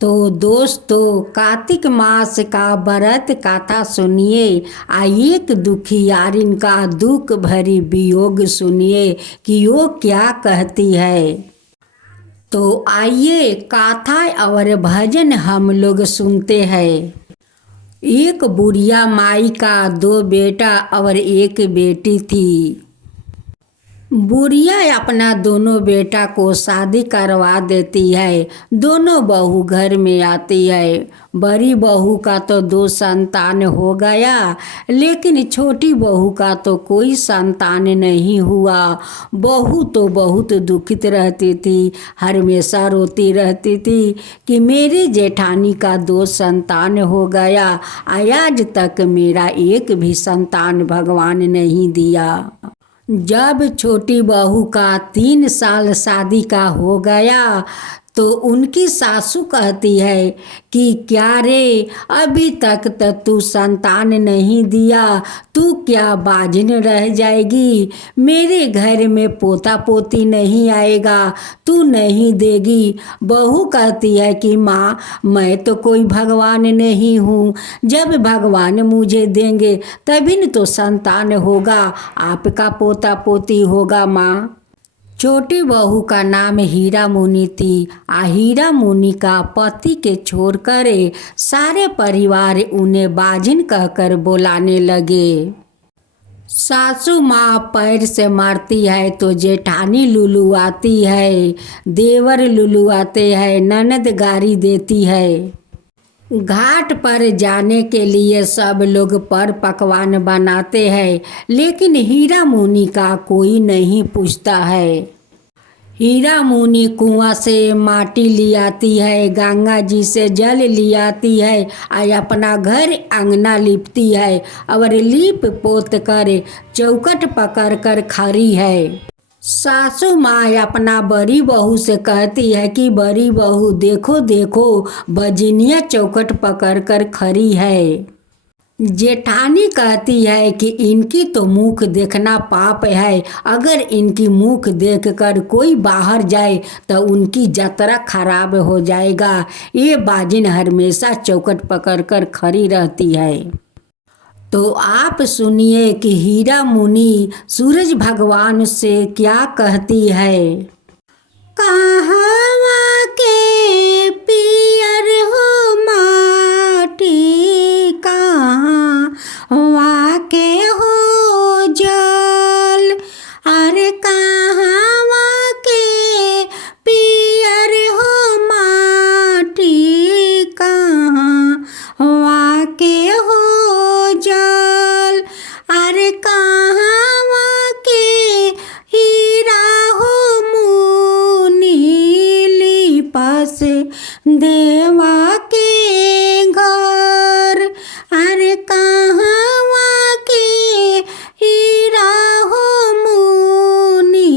तो दोस्तों, कार्तिक मास का व्रत कथा सुनिए। एक दुखियारिन का दुख भरी वियोग सुनिए कि वो क्या कहती है। तो आइए कथा और भजन हम लोग सुनते हैं। एक बुढ़िया माई का 2 बेटा और 1 बेटी थी। बुढ़िया अपना दोनों बेटा को शादी करवा देती है। दोनों बहू घर में आती है। बड़ी बहू का तो 2 संतान हो गया, लेकिन छोटी बहू का तो कोई संतान नहीं हुआ। बहू तो बहुत दुखित रहती थी, हमेशा रोती रहती थी कि मेरी जेठानी का 2 संतान हो गया, आज तक मेरा एक भी संतान भगवान नहीं दिया। जब छोटी बहू का 3 साल शादी का हो गया तो उनकी सासू कहती है कि क्या रे, अभी तक तो तू संतान नहीं दिया, तू क्या बाझिन रह जाएगी। मेरे घर में पोता पोती नहीं आएगा, तू नहीं देगी। बहू कहती है कि माँ, मैं तो कोई भगवान नहीं हूँ, जब भगवान मुझे देंगे तभी न तो संतान होगा, आपका पोता पोती होगा माँ। छोटी बहू का नाम हीरा मुनि थी। हीरा मुनि का पति के छोड़कर सारे परिवार उन्हें बाजिन कहकर बुलाने लगे। सासू माँ पैर से मारती है तो जेठानी लुलू आती है, देवर लुलू आते हैं, ननद गारी देती है। घाट पर जाने के लिए सब लोग पर पकवान बनाते हैं, लेकिन हीरा मुनि का कोई नहीं पूछता है। हीरा मुनि कुआं से माटी ले आती है, गंगा जी से जल ले आती है और अपना घर अंगना लिपती है और लीप पोत कर चौखट पकड़ कर खड़ी है। सासू माँ अपना बड़ी बहू से कहती है कि बड़ी बहू देखो देखो, बजनिया चौखट पकड़ कर खड़ी है। जेठानी कहती है कि इनकी तो मुख देखना पाप है, अगर इनकी मुख देखकर कोई बाहर जाए तो उनकी यात्रा खराब हो जाएगा। ये बाजिन हमेशा चौखट पकड़ कर खड़ी रहती है। तो आप सुनिए कि हीरा मुनि सूरज भगवान से क्या कहती है। कहवा के पियर हो माटी, कहवा के हो जल, अरे कहवा के पियर हो माटी, कहवा के हो जल, अरे कहवा के हीरा हो मुनि, लिपस देवा के घर, अरे कहवा के हीरा हो मुनि,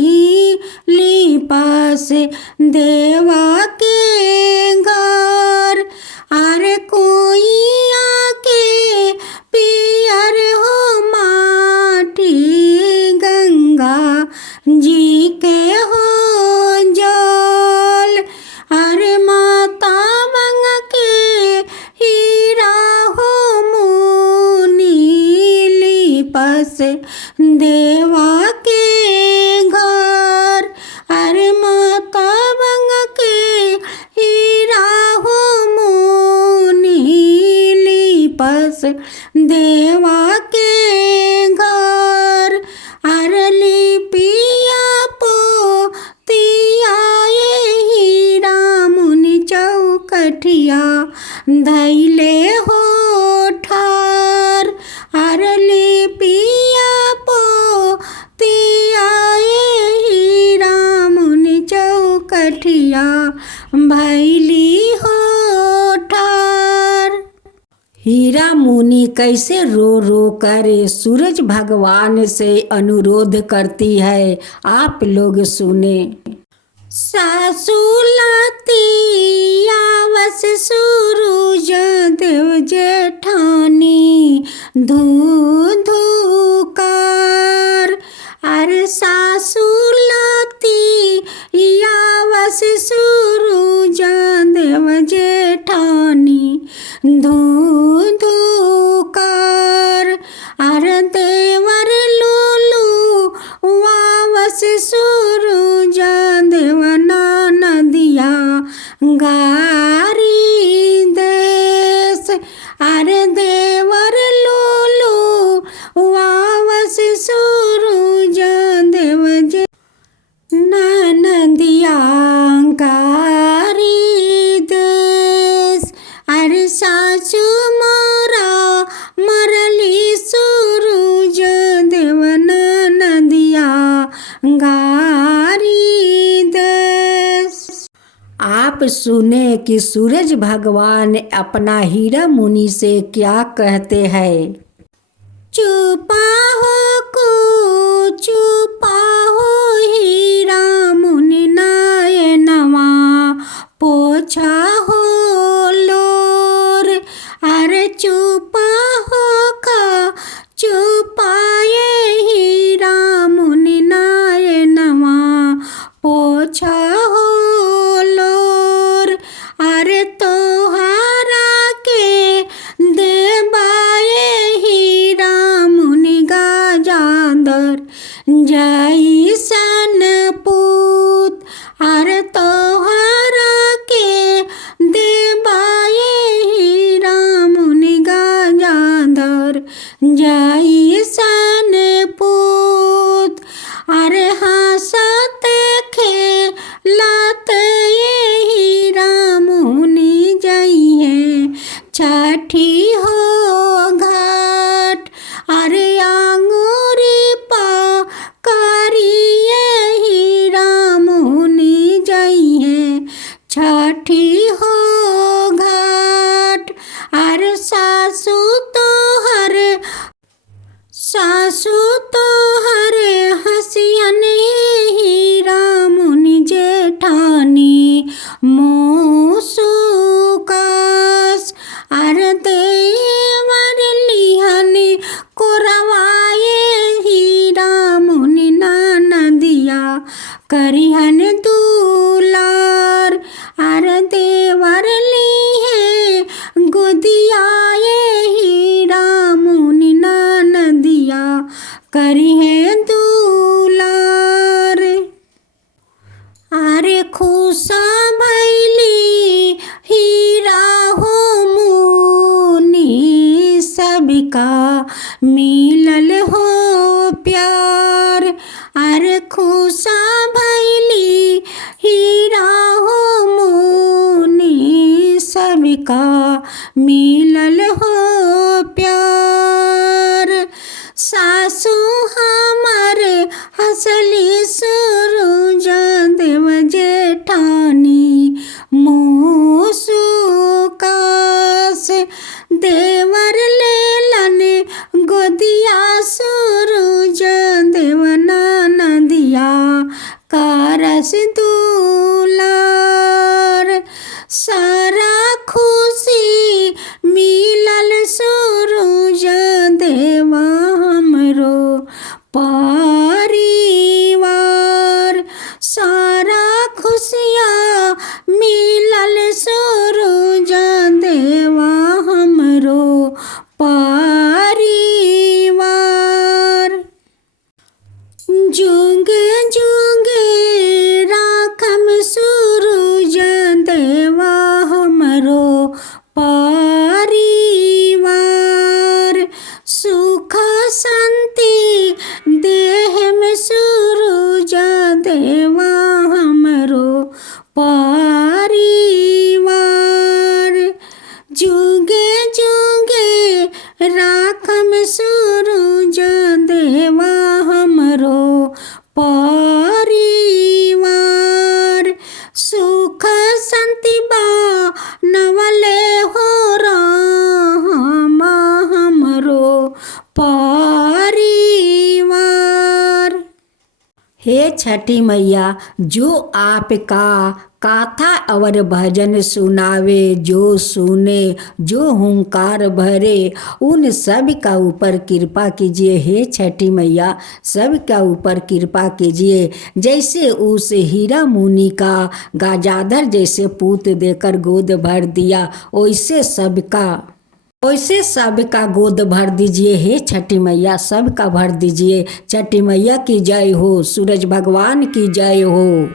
लिपस देवा के घर, अरे कोई आके पियर हो माटी, गंगा जी के हो जल, अरे माता गंगा के हीरा हो मुनि, लिपस देवा के घर, अरे माता गंगा के हीरा हो मुनि, लिपस देवा के घर, अरे लिपिया पोतिया ये हीरा मुनि चौकठिया धैले हो ठार, अरे लिपिया पोतिया ये हीरा मुनि चौकठिया भैली हो ठार। हीरा मुनि कैसे रो रो कर सूरज भगवान से अनुरोध करती है, आप लोग सुने। सासू लाती आवस सूरज देव जेठानी धू धू कर, अरे सासू लाती आवस सूरज देव जेठानी धू धू कर। अरे देवर लूलू वावस सूरज देवना नदिया गारी देश। अरे देवर लूलू वावस सूरज देव जे नदिया गारी देश। अरे सासू मोरा मरली सूरज देवन नदिया गारी देश। आप सुने कि सूरज भगवान अपना हीरा मुनि से क्या कहते हैं। चुपा हो को चुपा हो हीरा मुनि नयनवा पोछा हो लोर। अरे चुपा हो का चुपाए हीरा मुनि नयनवा पोछा हो लोर। अरे तोहरा के देबाए हीरा मुनि गाजादर जैसन पूत। अरे तोहरा के देबाए हीरा मुनि गाजादर जैसन पूत। अरे हंसते खेलते हीरा मुनि जइहे छठी हो घाट। अरे आंगूरी पकड़िए हीरा मुनि जइहे छठी हो घाट। अरे सासू तोहर हसियन हीरा मुनि जेठानी मोसुकस। अरे देवर लिहनी कोरवाए हीरा मुनि नदिया करिहन दुलार। अरे देवर लिहे गोदियाए हीरा मुनि नदिया करिहे दुलार। अरे खुशा भैली हीरा हो मुनि सबका मिलल हो प्यार। अरे खुशा भैली हीरा हो मुनि सबका मिलल हो प्यार। सासू हमर हंसली सूरज देव जेठानी मोसुकस। देवर लेलन गोदिया सूरज देवना नदिया करस दुलार। सारा खुशी मिलल सूरज देवा हमरो परिवार। सारा खुशियाँ मिलल सूरज देवा हमरो परिवार। जुगे जुगे राखम सूरज देवा हमरो परिवार। सुख शांति देह में सूरज देवा हमरो परिवार। जुगे जुगे राखम सूरज देवा हमरो परिवार। हे छठी मैया, जो आपका गाथा और भजन सुनावे, जो सुने, जो हुंकार भरे, उन सब का ऊपर कृपा कीजिए। हे छठी मैया, सब का ऊपर कृपा कीजिए। जैसे उस हीरा मुनि का गाजाधर जैसे पूत देकर गोद भर दिया, वैसे सबका गोद भर दीजिए। हे छठी मैया, सबका भर दीजिए। छठी मैया की जय हो, सूरज भगवान की जय हो।